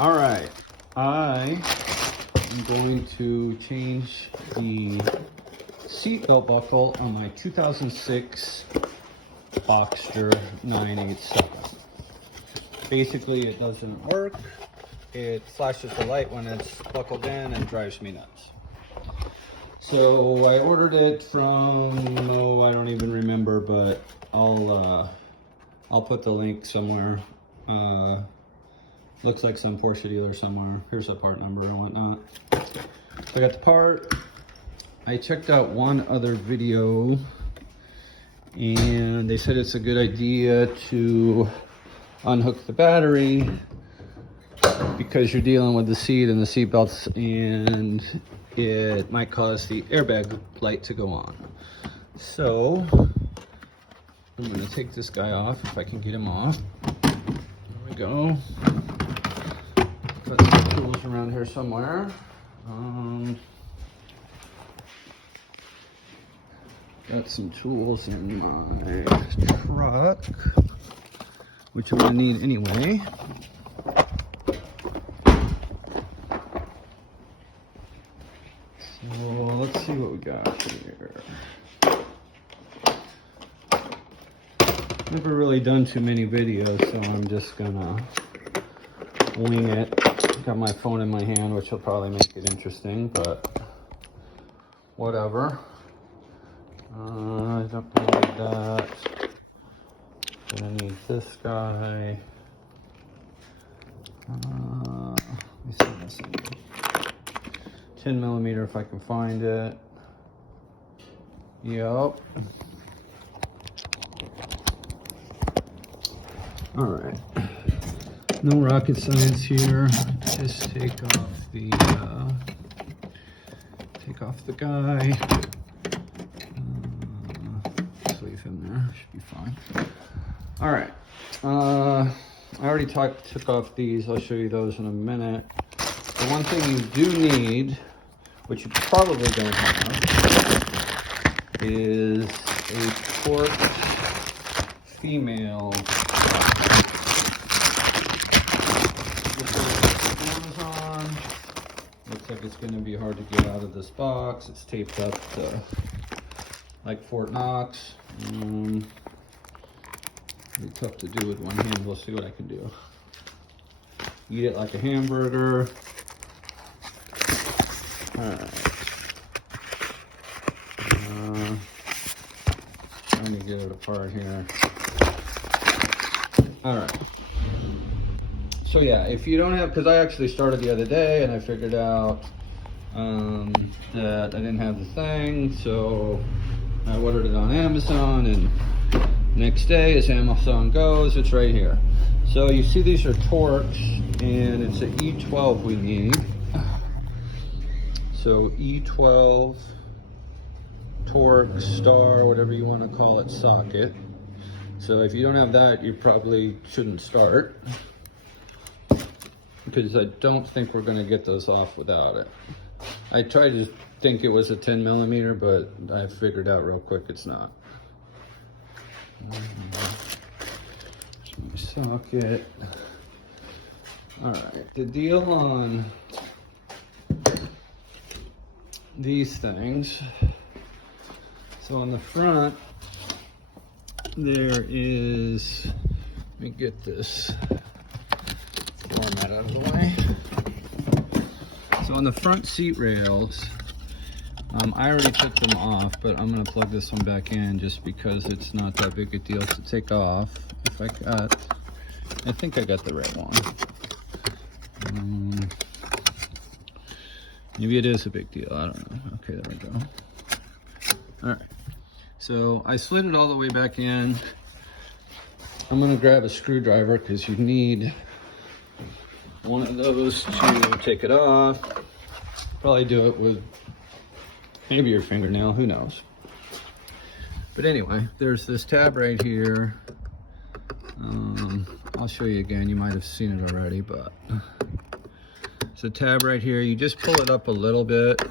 All right, I am going to change the seatbelt buckle on my 2006 Boxster 987. Basically, it doesn't work. It flashes the light when it's buckled in and drives me nuts. So I ordered it from, I don't even remember, but I'll put the link somewhere. Looks like some Porsche dealer somewhere. Here's the part number and whatnot. So I got the part. I checked out one other video and they said it's a good idea to unhook the battery because you're dealing with the seat and the seat belts, and it might cause the airbag light to go on. So I'm gonna take this guy off if I can get him off. There we go. Got some tools around here somewhere. Got some tools in my truck, which I'm gonna need anyway. So let's see what we got here. Never really done too many videos, so I'm just gonna wing it. Got my phone in my hand, which will probably make it interesting, but whatever. I don't need that. Gonna need this guy. Let me see this thing. 10 millimeter if I can find it. Yup. All right. No rocket science here. Just take off the guy. Just leave him there. Should be fine. All right. I already took off these. I'll show you those in a minute. The one thing you do need, which you probably don't have, is a torque female. Amazon. Looks like it's going to be hard to get out of this box. It's taped up to like Fort Knox. It'll be tough to do with one hand. We'll see what I can do. Eat it like a hamburger. Alright. Trying to get it apart here. Alright. So yeah, if you don't have, because I actually started the other day and I figured out that I didn't have the thing, so I ordered it on Amazon, and next day as Amazon goes, it's right here. So you see these are torques, and it's an E12 we need. So E12 torque star, whatever you want to call it, socket. So if you don't have that, you probably shouldn't start, because I don't think we're going to get those off without it. I tried to think it was a 10 millimeter, but I figured out real quick it's not. My socket. All right, the deal on these things. So on the front, there is, let me get this format out of the way. So on the front seat rails, I already took them off, but I'm gonna plug this one back in just because it's not that big a deal to take off. If I think I got the right one. Maybe it is a big deal, I don't know. Okay, there we go. All right, so I slid it all the way back in. I'm gonna grab a screwdriver because you need one of those to take it off. Probably do it with maybe your fingernail, who knows. But anyway, there's this tab right here. I'll show you again, you might have seen it already, but it's a tab right here. You just pull it up a little bit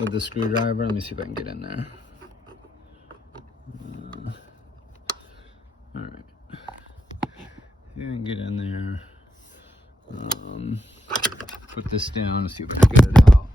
with the screwdriver. Let me see if I can get in there. All right, you can get in there. put this down and see if I can get it out.